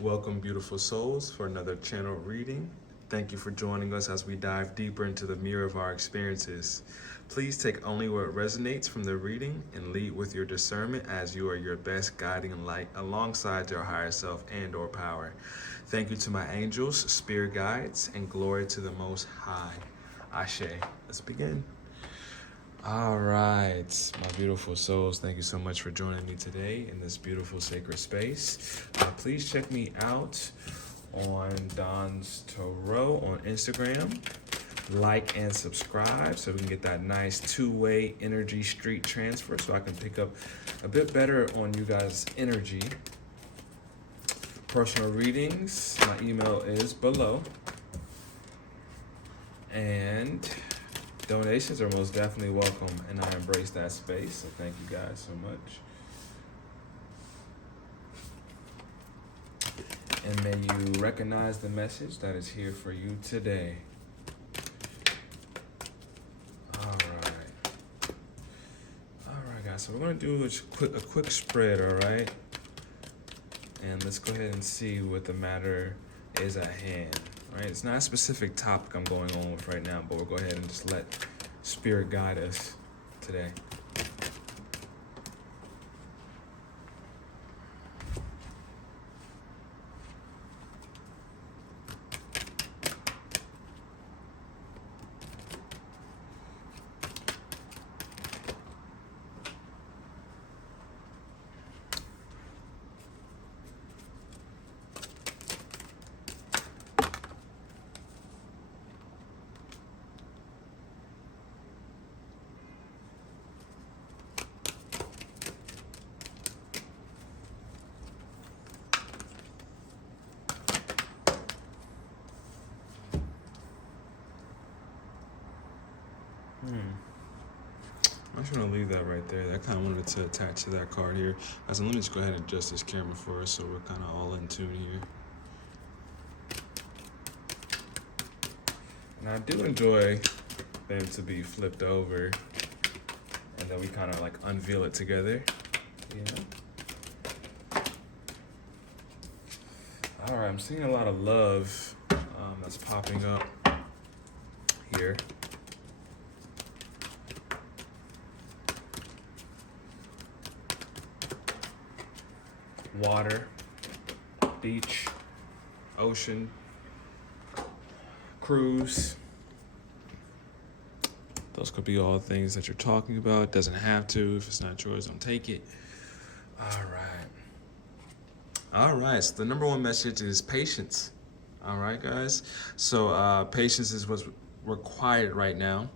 Welcome, beautiful souls, for another channel reading. Thank you for joining us as we dive deeper into the mirror of our experiences. Please take only what resonates from the reading and lead with your discernment as you are your best guiding light alongside your higher self and/or power. Thank you to my angels, spirit guides, and glory to the Most High. Ashe. Let's begin. All right, my beautiful souls, thank you so much for joining me today in this beautiful sacred space. Please check me out on Donstarot on Instagram. Like and subscribe so we can get that nice two-way energy street transfer so I can pick up a bit better on you guys' energy. Personal readings, my email is below. And donations are most definitely welcome, and I embrace that space, so thank you guys so much. And may you recognize the message that is here for you today. All right, guys, so we're going to do a quick spread, all right? And let's go ahead and see what the matter is at hand. Right, it's not a specific topic I'm going on with right now, but we'll go ahead and just let Spirit guide us today. I'm just going to leave that right there. I kind of wanted to attach to that card here. So let me just go ahead and adjust this camera for us so we're kind of all in tune here. And I do enjoy them to be flipped over and then we kind of like unveil it together. All right, I'm seeing a lot of love that's popping up here. Water, beach, ocean, cruise. Those could be all things that you're talking about. It doesn't have to. If it's not yours, don't take it. All right, so the number one message is patience. All right, guys. So patience is what's required right now.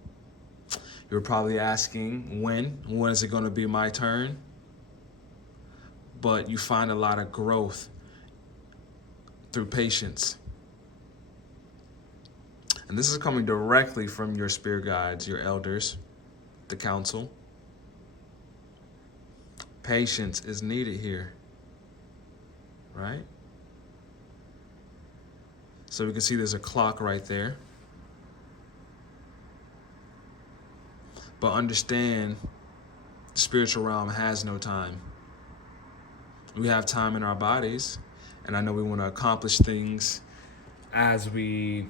You're probably asking when is it going to be my turn? But you find a lot of growth through patience. And this is coming directly from your spirit guides, your elders, the council. Patience is needed here, right? So we can see there's a clock right there. But understand, the spiritual realm has no time. We have time in our bodies, and I know we want to accomplish things as we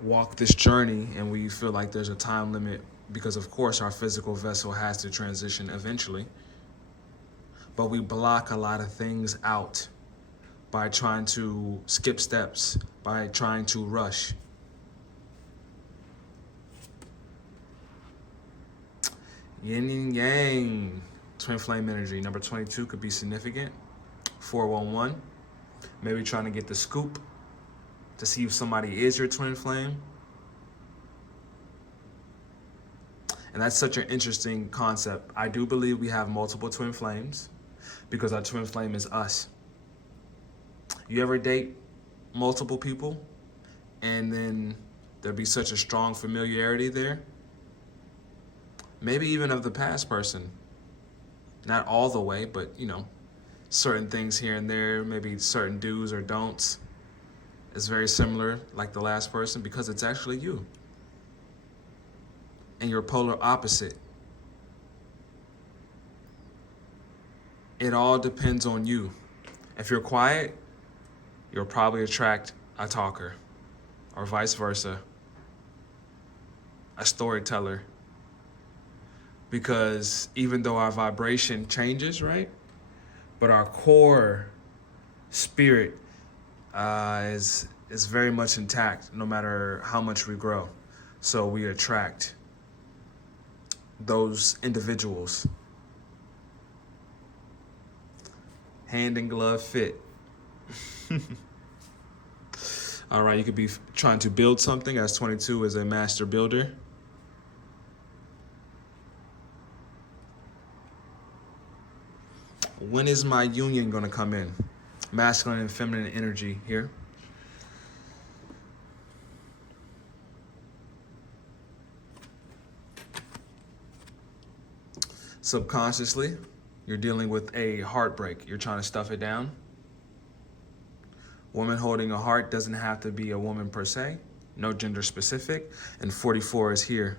walk this journey, and we feel like there's a time limit because, of course, our physical vessel has to transition eventually. But we block a lot of things out by trying to skip steps, by trying to rush. Yin and yang, twin flame energy. Number 22 could be significant. 411, maybe trying to get the scoop to see if somebody is your twin flame. And that's such an interesting concept. I do believe we have multiple twin flames because our twin flame is us. You ever date multiple people and then there'd be such a strong familiarity there? Maybe even of the past person. Not all the way, but certain things here and there, maybe certain do's or don'ts. It's very similar like the last person because it's actually you. And you're polar opposite. It all depends on you. If you're quiet, you'll probably attract a talker, or vice versa, a storyteller. Because even though our vibration changes, right? But our core spirit is very much intact no matter how much we grow. So we attract those individuals. Hand in glove fit. All right, you could be trying to build something, as 22 is a master builder. When is my union going to come in? Masculine and feminine energy here. Subconsciously, you're dealing with a heartbreak. You're trying to stuff it down. Woman holding a heart doesn't have to be a woman per se. No gender specific. And 44 is here.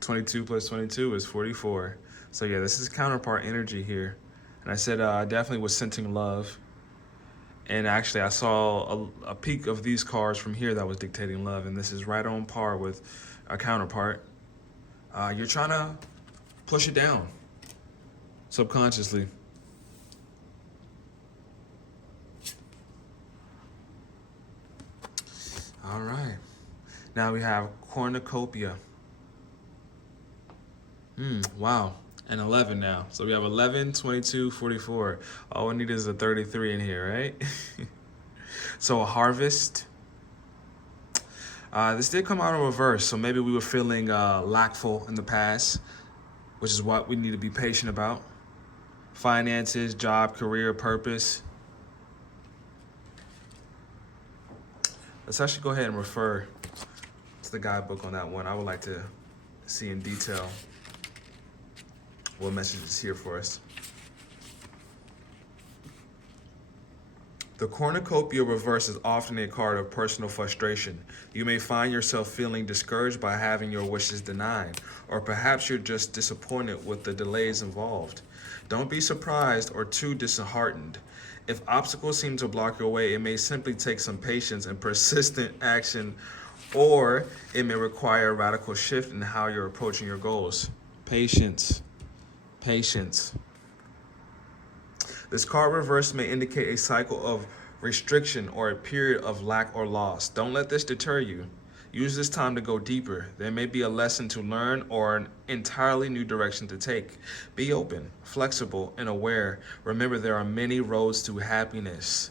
+22 is 44. So yeah, this is counterpart energy here. And I said I definitely was sensing love. And actually I saw a peak of these cards from here that was dictating love. And this is right on par with a counterpart. You're trying to push it down subconsciously. All right. Now we have cornucopia. Wow. And 11 now. So we have 11, 22, 44. All we need is a 33 in here, right? So a harvest. This did come out in reverse. So maybe we were feeling lackful in the past, which is what we need to be patient about. Finances, job, career, purpose. Let's actually go ahead and refer to the guidebook on that one. I would like to see in detail what message is here for us. The cornucopia reverse is often a card of personal frustration. You may find yourself feeling discouraged by having your wishes denied, or perhaps you're just disappointed with the delays involved. Don't be surprised or too disheartened. If obstacles seem to block your way, it may simply take some patience and persistent action, or it may require a radical shift in how you're approaching your goals. Patience. Patience. This card reverse may indicate a cycle of restriction or a period of lack or loss. Don't let this deter you. Use this time to go deeper. There may be a lesson to learn or an entirely new direction to take. Be open, flexible, and aware. Remember, there are many roads to happiness.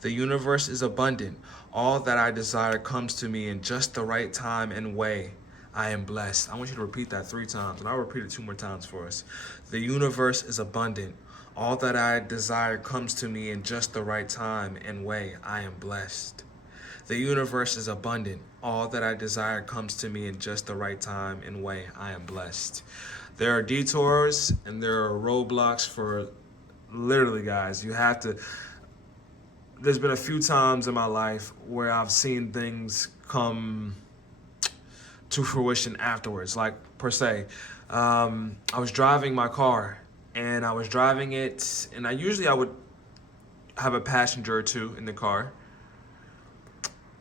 The universe is abundant. All that I desire comes to me in just the right time and way. I am blessed. I want you to repeat that 3 times, and I'll repeat it 2 more times for us. The universe is abundant. All that I desire comes to me in just the right time and way. I am blessed. The universe is abundant. All that I desire comes to me in just the right time and way. I am blessed. There are detours and there are roadblocks for literally, guys. You have to. There's been a few times in my life where I've seen things come to fruition afterwards. Like, per se, I was driving my car and I was driving it, and I would have a passenger or two in the car.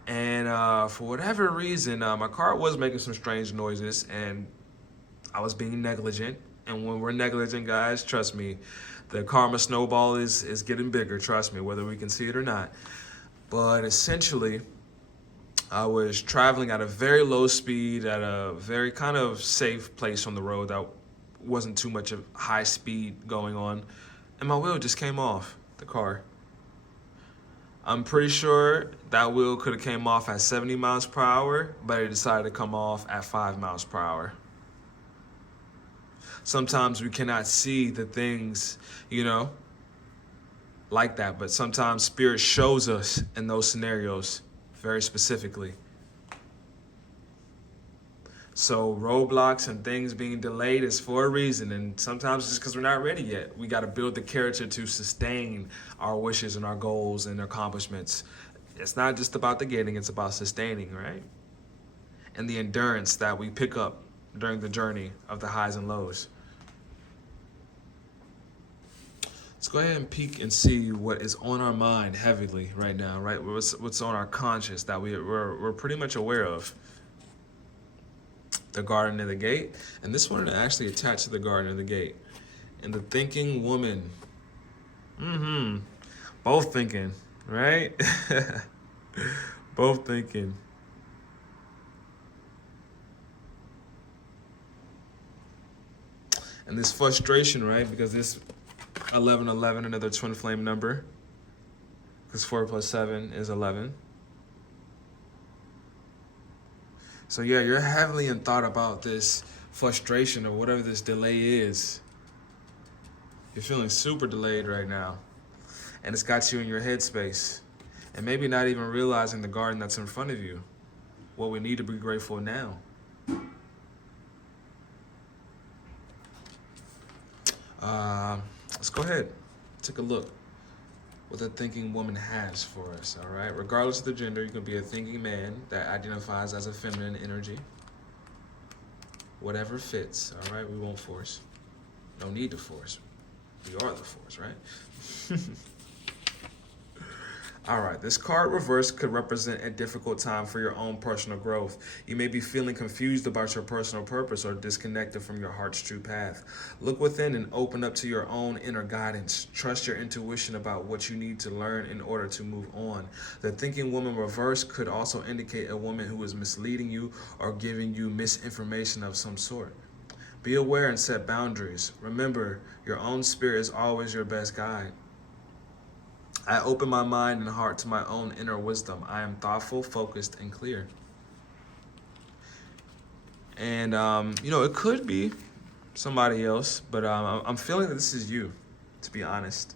And for whatever reason, my car was making some strange noises, and I was being negligent. And when we're negligent, guys, trust me, the karma snowball is getting bigger, trust me, whether we can see it or not. But essentially, I was traveling at a very low speed at a very kind of safe place on the road that wasn't too much of high speed going on. And my wheel just came off the car. I'm pretty sure that wheel could have came off at 70 miles per hour, but it decided to come off at 5 miles per hour. Sometimes we cannot see the things, like that, but sometimes Spirit shows us in those scenarios very specifically. So roadblocks and things being delayed is for a reason, and sometimes it's because we're not ready yet. We got to build the character to sustain our wishes and our goals and accomplishments. It's not just about the getting, it's about sustaining, right? And the endurance that we pick up during the journey of the highs and lows. Let's go ahead and peek and see what is on our mind heavily right now, right? What's on our conscious that we're pretty much aware of. The Garden of the Gate, and this one is actually attached to the Garden of the Gate. And the thinking woman. Both thinking, right? Both thinking. And this frustration, right? Because this 1111, another twin flame number. Because 4 plus 7 is 11. So yeah, you're heavily in thought about this frustration or whatever this delay is. You're feeling super delayed right now. And it's got you in your headspace. And maybe not even realizing the garden that's in front of you. What we need to be grateful now. Let's go ahead, take a look what the thinking woman has for us, all right? Regardless of the gender, you can be a thinking man that identifies as a feminine energy. Whatever fits, all right? We won't force. No need to force. We are the force, right? All right, this card reverse could represent a difficult time for your own personal growth. You may be feeling confused about your personal purpose or disconnected from your heart's true path. Look within and open up to your own inner guidance. Trust your intuition about what you need to learn in order to move on. The thinking woman reverse could also indicate a woman who is misleading you or giving you misinformation of some sort. Be aware and set boundaries. Remember, your own spirit is always your best guide. I open my mind and heart to my own inner wisdom. I am thoughtful, focused, and clear. And, it could be somebody else, but I'm feeling that this is you, to be honest.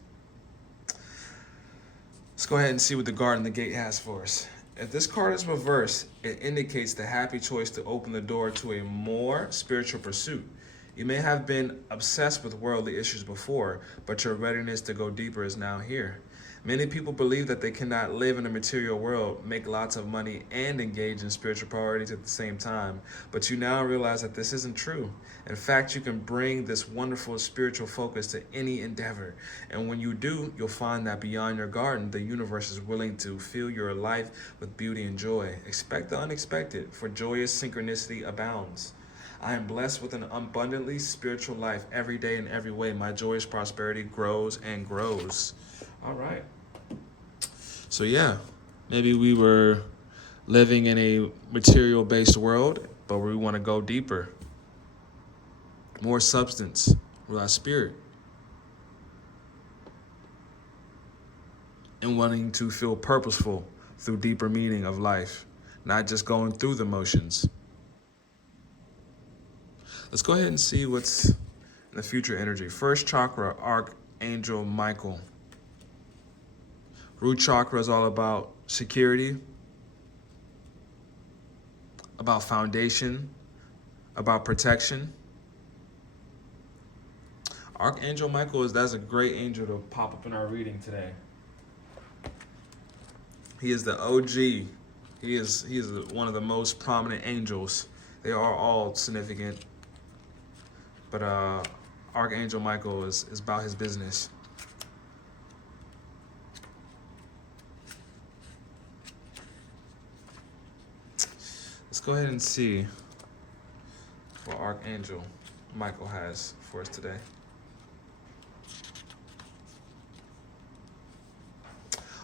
Let's go ahead and see what the Garden of the Gate has for us. If this card is reversed, it indicates the happy choice to open the door to a more spiritual pursuit. You may have been obsessed with worldly issues before, but your readiness to go deeper is now here. Many people believe that they cannot live in a material world, make lots of money, and engage in spiritual priorities at the same time. But you now realize that this isn't true. In fact, you can bring this wonderful spiritual focus to any endeavor. And when you do, you'll find that beyond your garden, the universe is willing to fill your life with beauty and joy. Expect the unexpected, for joyous synchronicity abounds. I am blessed with an abundantly spiritual life every day in every way. My joyous prosperity grows and grows. All right. So yeah, maybe we were living in a material-based world, but we want to go deeper. More substance with our spirit. And wanting to feel purposeful through deeper meaning of life, not just going through the motions. Let's go ahead and see what's in the future energy. First chakra, Archangel Michael. Root chakra is all about security, about foundation, about protection. Archangel Michael that's a great angel to pop up in our reading today. He is the OG. He is one of the most prominent angels. They are all significant. But Archangel Michael is about his business. Let's go ahead and see what Archangel Michael has for us today.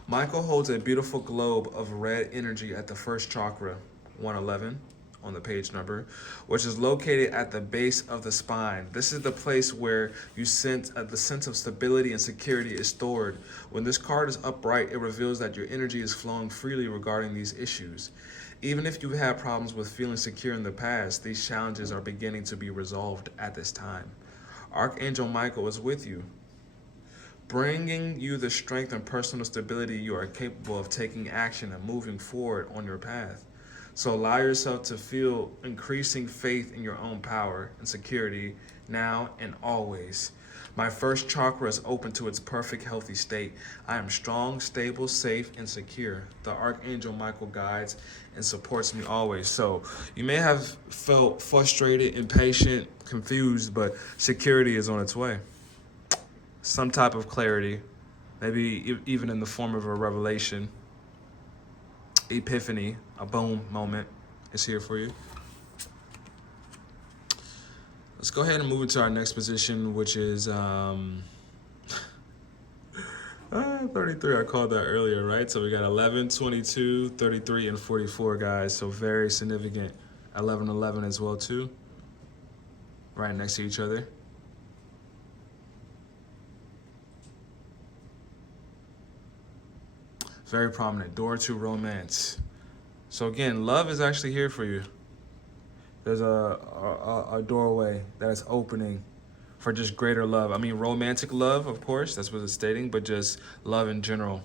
Michael holds a beautiful globe of red energy at the first chakra, 111 on the page number, which is located at the base of the spine. This is the place where you sense the sense of stability and security is stored. When this card is upright, it reveals that your energy is flowing freely regarding these issues. Even if you had problems with feeling secure in the past, these challenges are beginning to be resolved at this time. Archangel Michael is with you, bringing you the strength and personal stability you are capable of taking action and moving forward on your path. So allow yourself to feel increasing faith in your own power and security now and always. My first chakra is open to its perfect healthy state. I am strong, stable, safe, and secure. The Archangel Michael guides and supports me always. So you may have felt frustrated, impatient, confused, but security is on its way. some type of clarity, maybe even in the form of a revelation, epiphany, a boom moment is here for you. Let's go ahead and move into our next position, which is 33. I called that earlier, right? So we got 11, 22, 33, and 44, guys. So very significant. 11, 11 as well, too. Right next to each other. Very prominent. Door to romance. So again, love is actually here for you. There's a doorway that is opening for just greater love. I mean, romantic love, of course, that's what it's stating, but just love in general.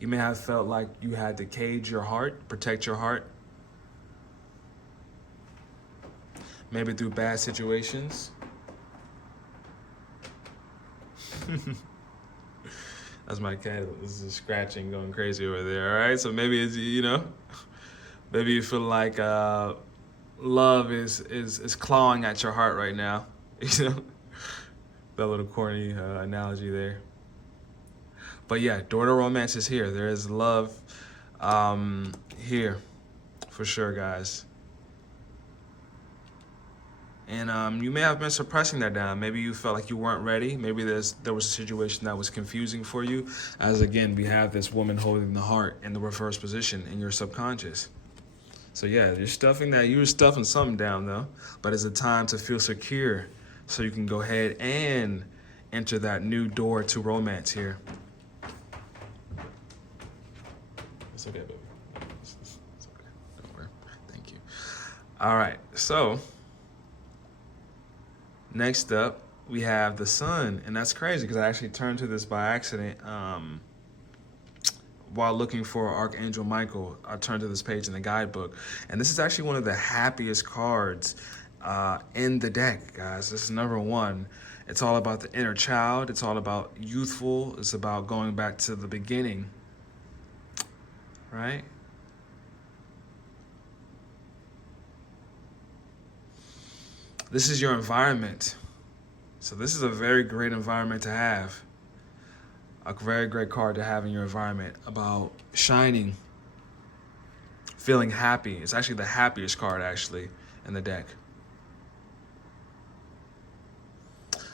You may have felt like you had to cage your heart, protect your heart. Maybe through bad situations. That's my cat. This is scratching, going crazy over there, all right? So maybe it's, maybe you feel like love is clawing at your heart right now. That little corny analogy there. But yeah, door to romance is here. There is love here for sure, guys. And you may have been suppressing that down. Maybe you felt like you weren't ready. Maybe there was a situation that was confusing for you. As again, we have this woman holding the heart in the reverse position in your subconscious. So yeah, you're stuffing something down though. But it's a time to feel secure so you can go ahead and enter that new door to romance here. It's okay, baby. It's okay. Don't worry. Thank you. All right, so next up, we have the sun, and that's crazy because I actually turned to this by accident while looking for Archangel Michael. I turned to this page in the guidebook, and this is actually one of the happiest cards in the deck, guys. This is number one. It's all about the inner child. It's all about youthful. It's about going back to the beginning, right? This is your environment. So this is a very great environment to have. A very great card to have in your environment about shining, feeling happy. It's actually the happiest card actually in the deck.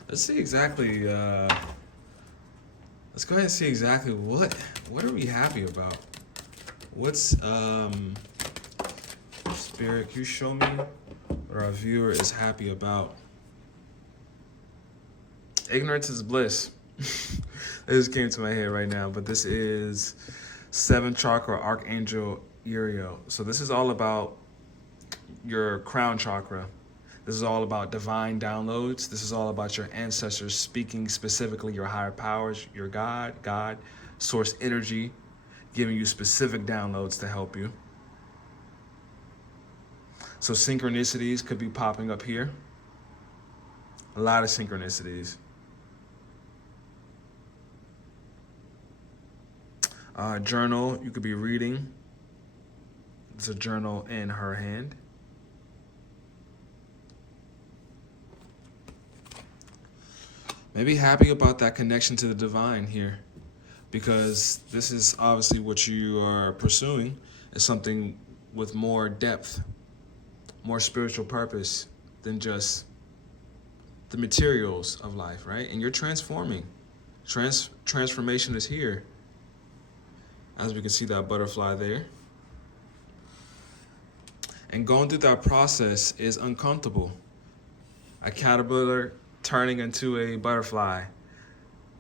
Let's see exactly, let's go ahead and see exactly what are we happy about? What's, Spirit, can you show me what our viewer is happy about? Ignorance is bliss. It just came to my head right now, but this is 7th chakra, Archangel Uriel. So this is all about your crown chakra. This is all about divine downloads. This is all about your ancestors speaking, specifically your higher powers, your God, source energy, giving you specific downloads to help you. So synchronicities could be popping up here. A lot of synchronicities. Journal, you could be reading. There's a journal in her hand. Maybe happy about that connection to the divine here, because this is obviously what you are pursuing is something with more depth, more spiritual purpose than just the materials of life, right? And you're transforming. Transformation is here. As we can see that butterfly there. And going through that process is uncomfortable. A caterpillar turning into a butterfly.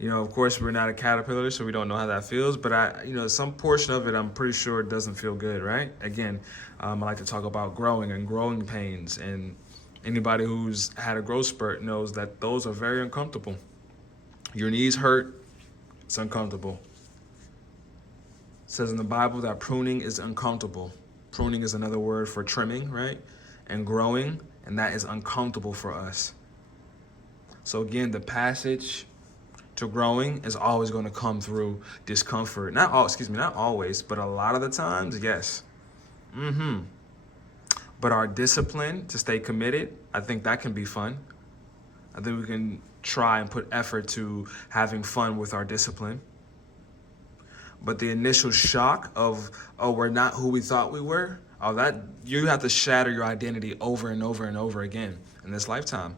Of course, we're not a caterpillar, so we don't know how that feels, but some portion of it, I'm pretty sure it doesn't feel good, right? Again, I like to talk about growing and growing pains, and anybody who's had a growth spurt knows that those are very uncomfortable. Your knees hurt, it's uncomfortable. It says in the Bible that pruning is uncomfortable. Pruning is another word for trimming, right? And growing, and that is uncomfortable for us. So again, the passage to growing is always going to come through discomfort. Not always, but a lot of the times, yes. But our discipline to stay committed, I think that can be fun. I think we can try and put effort to having fun with our discipline. But the initial shock of, oh, we're not who we thought we were, oh, that you have to shatter your identity over and over and over again in this lifetime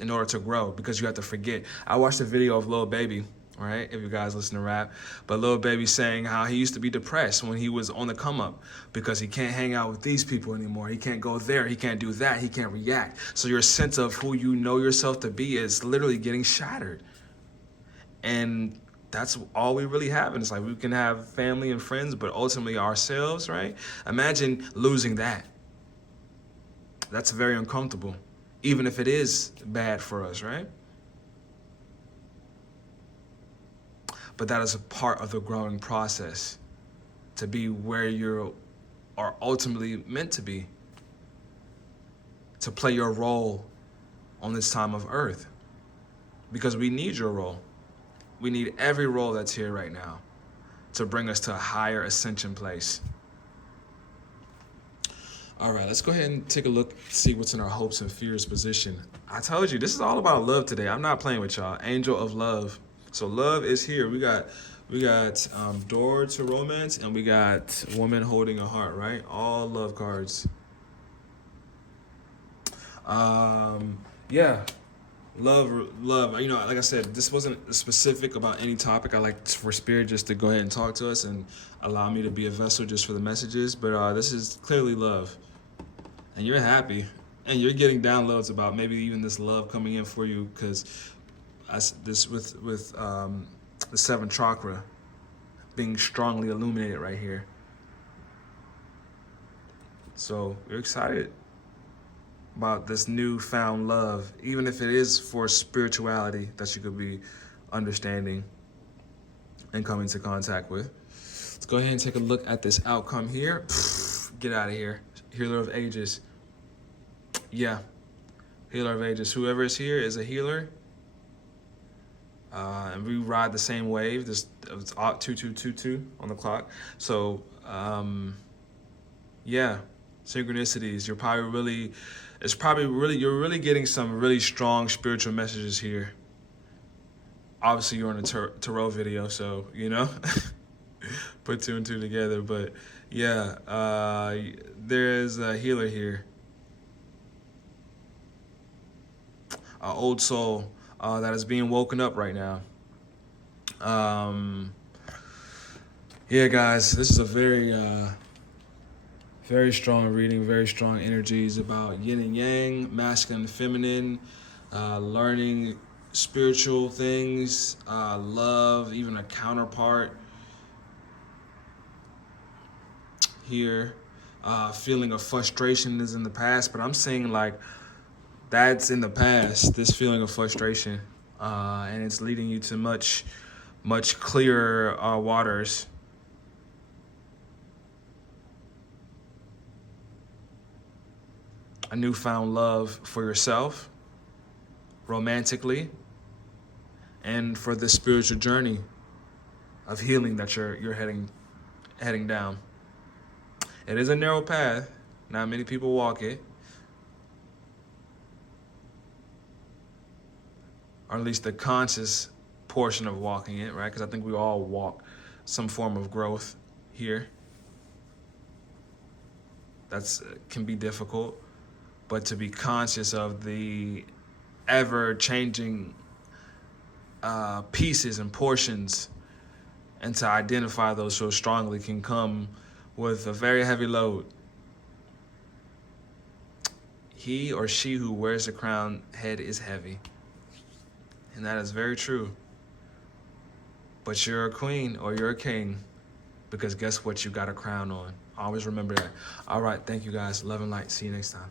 in order to grow, because you have to forget. I watched a video of Lil Baby, right? If you guys listen to rap, but Lil Baby saying how he used to be depressed when he was on the come up because he can't hang out with these people anymore. He can't go there. He can't do that. He can't react. So your sense of who you know yourself to be is literally getting shattered. And that's all we really have. And it's like we can have family and friends, but ultimately ourselves, right? Imagine losing that. That's very uncomfortable, even if it is bad for us, right? But that is a part of the growing process, to be where you are ultimately meant to be, to play your role on this time of earth, because we need your role. We need every role that's here right now to bring us to a higher ascension place. All right, let's go ahead and take a look, see what's in our hopes and fears position. I told you, this is all about love today. I'm not playing with y'all. Angel of love. So love is here. We got door to romance, and we got woman holding a heart, right? All love cards. Yeah. Love. You know, like I said, this wasn't specific about any topic. I like for Spirit just to go ahead and talk to us and allow me to be a vessel just for the messages. But this is clearly love. And you're happy. And you're getting downloads about maybe even this love coming in for you, because this with the seventh chakra being strongly illuminated right here. So you're excited about this newfound love, even if it is for spirituality that you could be understanding and coming into contact with. Let's go ahead and take a look at this outcome here. Get out of here. Healer of ages. Yeah. Healer of ages. Whoever is here is a healer. And we ride the same wave. This it's 2222 on the clock. So yeah, synchronicities. You're probably you're really getting some really strong spiritual messages here. Obviously, you're on a tarot video, so you know, put two and two together. But yeah, there's a healer here, an old soul that is being woken up right now. Yeah, guys, this is a very strong reading, very strong energies about yin and yang, masculine and feminine, learning spiritual things, love, even a counterpart here. Feeling of frustration is in the past, but I'm saying like that's in the past, this feeling of frustration, and it's leading you to much clearer waters. A newfound love for yourself, romantically, and for the spiritual journey of healing that you're heading down. It is a narrow path. Not many people walk it, or at least the conscious portion of walking it, right? Because I think we all walk some form of growth here. That's can be difficult. But to be conscious of the ever-changing pieces and portions, and to identify those so strongly, can come with a very heavy load. He or she who wears the crown head is heavy. And that is very true. But you're a queen or you're a king, because guess what? You got a crown on. Always remember that. All right. Thank you, guys. Love and light. See you next time.